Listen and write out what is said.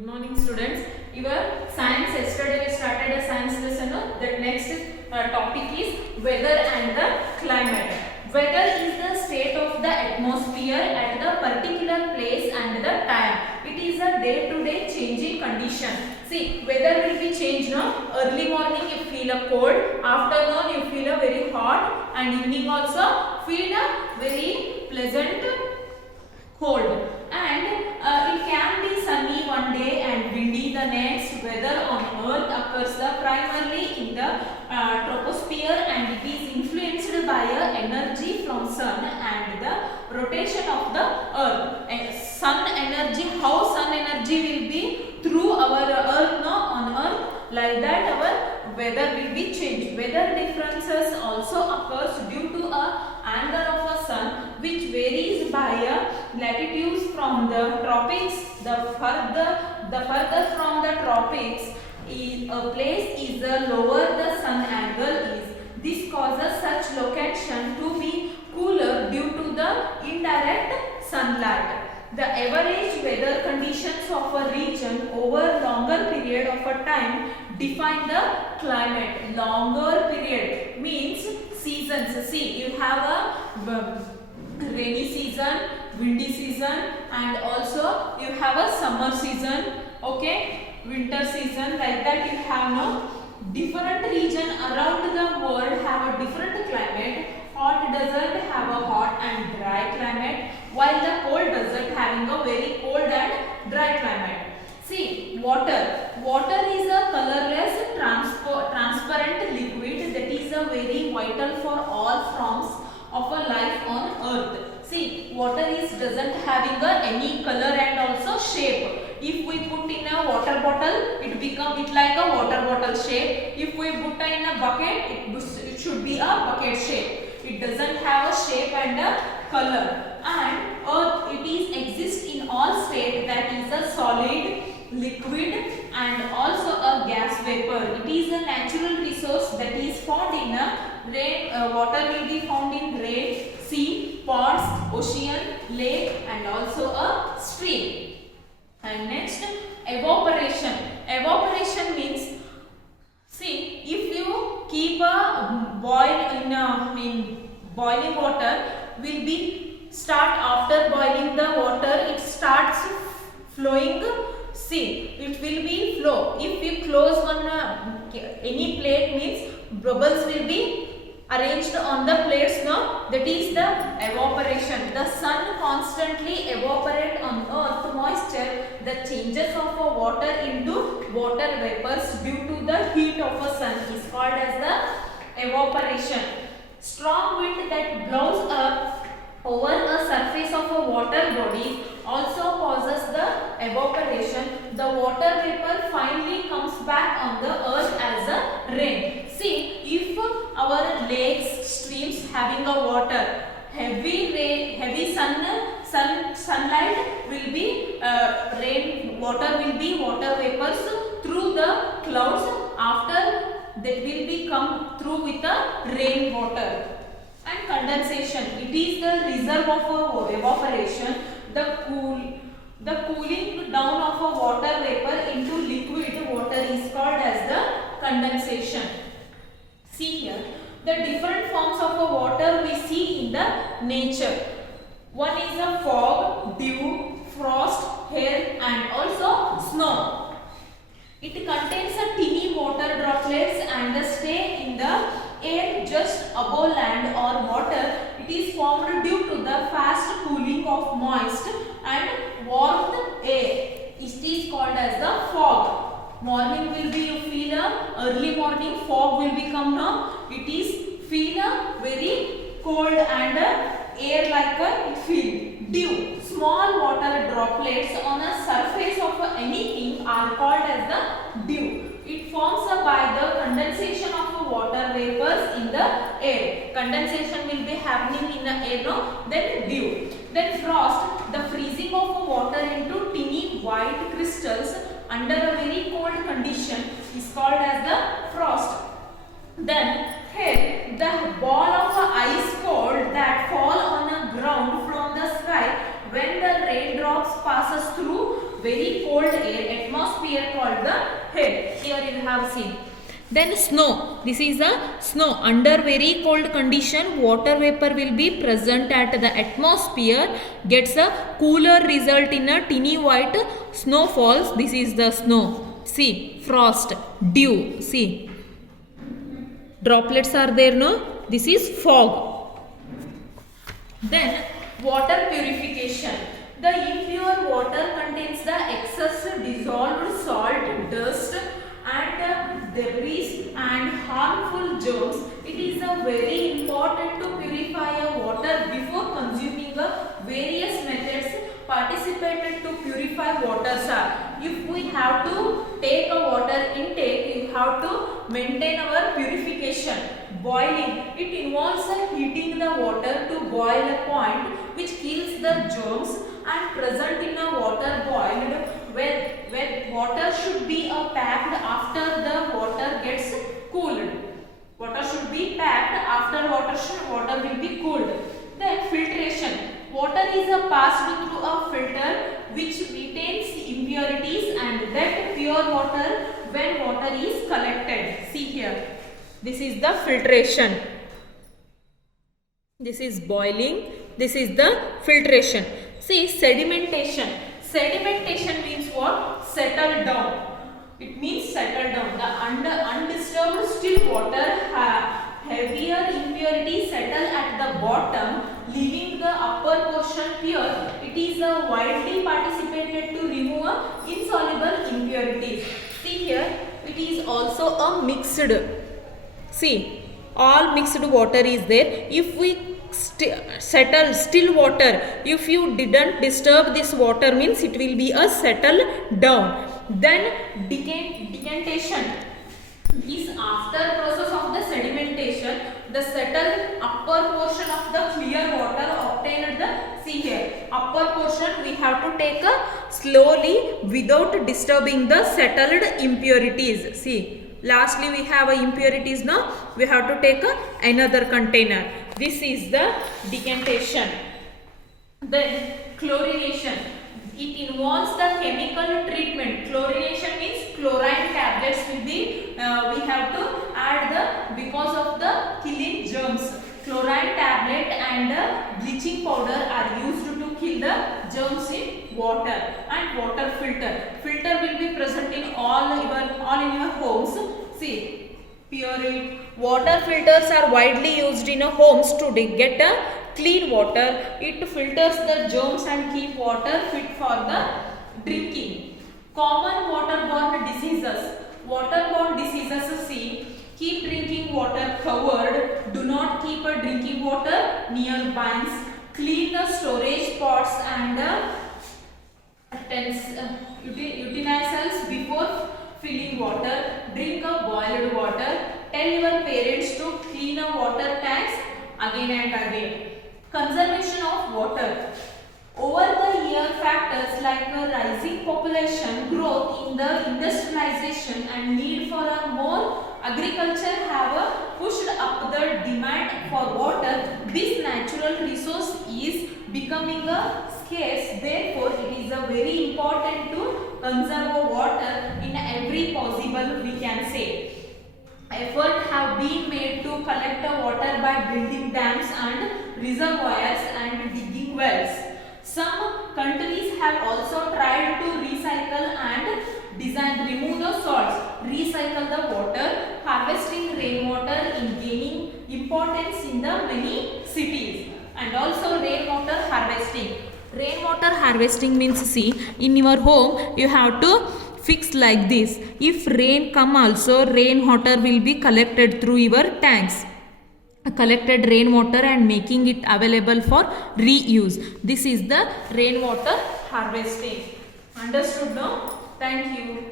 Good morning, students. Your science, yesterday we started a science lesson. The next topic is weather and the climate. Weather is the state of the atmosphere at the particular place and the time. It is a day-to-day changing condition. See, weather will be changed now. Early morning you feel a cold, afternoon you feel a very hot, and evening also feel a very pleasant cold. And it can be sunny one day and windy the next. Weather on earth occurs primarily in the troposphere, and it is influenced by energy from sun and the rotation of the earth. And sun energy, how sun energy will be through our earth, no, on earth, like that our weather will be changed. Weather differences also occurs due to a angle of a sun which varies by latitudes from the tropics. The further from the tropics a place is, the lower the sun angle is. This causes such location to be cooler due to the indirect sunlight. The average weather conditions of a region over longer period of a time define the climate. Longer period means seasons. See, you have a rainy season, windy season, and also you have a summer season, okay, winter season, like that you have no different region around the world have a different climate. Hot desert have a hot and dry climate, while the cold desert having a very cold and dry climate. See, water. Water is a colorless transparent liquid that is a very vital for all forms of a life on earth. See, water is doesn't having any color and also shape. If we put in a water bottle, it like a water bottle shape. If we put in a bucket, it should be a bucket shape. It doesn't have a shape and a color. And earth, it is exist in all state, that is a solid, liquid, and also a gas vapor. It is a natural resource that is found in a rain. Water will be found in rain, sea, ponds, ocean, lake, and also a stream. And next, evaporation. Evaporation means, see, if you keep a boil in boiling water, will be start after boiling the water, it starts flowing. See, it will be flow. If you close one any plate, means bubbles will be arranged on the plates. Now that is the evaporation. The sun constantly evaporate on earth moisture. The changes of a water into water vapors due to the heat of a sun is called as the evaporation. Strong wind that blows up over a surface of a water body also causes the evaporation. The water vapor finally comes back on the earth as a rain. See, if our lakes, streams having a water, heavy rain, heavy sunlight will be rain. Water will be water vapors through the clouds. After that will be come through with the rain water. And condensation, it is the reserve of evaporation. The cooling down of a water vapor into liquid water is called as the condensation. See here, the different forms of a water we see in the nature. One is a fog, dew, frost, hail, and also snow. It contains a teeny water droplets and stay in the air just above land or water. It is formed due to the fast cooling of moist and warmed air. It is called as the fog. Morning will be, you feel early morning fog will become now. It is feel very cold and air like it feel. Dew, small water droplets on a surface of anything are called as the dew. It forms by the condensation of water vapors in the air. Condensation will be happening in the air, no? Then dew. Then frost, the freezing of water into teeny white crystals under a very cold condition is called as the frost. Then hail, the ball of ice cold that fall on a ground from the sky when the raindrops passes through very cold air. atmosphere called the head. Here you have seen. Then snow. This is the snow. Under very cold condition, water vapor will be present at the atmosphere, gets a cooler result in a tiny white snowfalls. This is the snow. See, frost, dew. See, droplets are there, no? This is fog. Then water purification. The impure water contains the excess dissolved salt, dust and debris and harmful germs. It is very important to purify a water before consuming various methods participated to purify water are. If we have to take a water intake, you have to maintain our purification. Boiling, it involves heating the water to boil a point which kills the germs and present in a water boiled where water should be packed after the water gets cooled. Water should be packed after water will be cooled. Then filtration. Water is passed through a filter which retains impurities and that pure water when water is collected. See here. This is the filtration. This is boiling. This is the filtration. See, sedimentation. Sedimentation means what? Settle down. It means settle down. The undisturbed still water heavier impurities settle at the bottom, leaving the upper portion pure. It is widely participated to remove insoluble impurities. See here, it is also a mixed. See, all mixed water is there. If we settle still water, if you didn't disturb this water, means it will be a settle down. Then decantation is after process of the sedimentation, the settled upper portion of the clear water obtained see here, upper portion we have to take slowly without disturbing the settled impurities. See, lastly we have impurities now, we have to take another container. This is the decantation. Then chlorination. It involves the chemical treatment. Chlorination means chlorine tablets will be, we have to add because of the killing germs. Chlorine tablet and bleaching powder are used to kill the germs in water. And water filter. Filter will be present in all in your homes. See, pure water filters are widely used in homes to get a clean water. It filters the germs and keep water fit for the drinking. Common waterborne diseases. Waterborne diseases, see, keep drinking water covered. Do not keep drinking water near bins. Clean the storage pots and utensils before filling water. Drink boiled water. Tell your parents to clean water tanks again and again. Conservation of water. Over the year, factors like a rising population, growth in the industrialization and need for a more agriculture have pushed up the demand for water. This natural resource is becoming scarce. Therefore, it is very important to conserve water in every possible, we can say. Efforts have been made to collect the water by building dams and reservoirs and digging wells. Some countries have also tried to recycle and remove the salts, recycle the water, harvesting rainwater in gaining importance in the many cities, and also rainwater harvesting. Rainwater harvesting means, see, in your home you have to fix like this. If rain come also, rainwater will be collected through your tanks. Collected rainwater and making it available for reuse. This is the rainwater harvesting. Understood now? Thank you.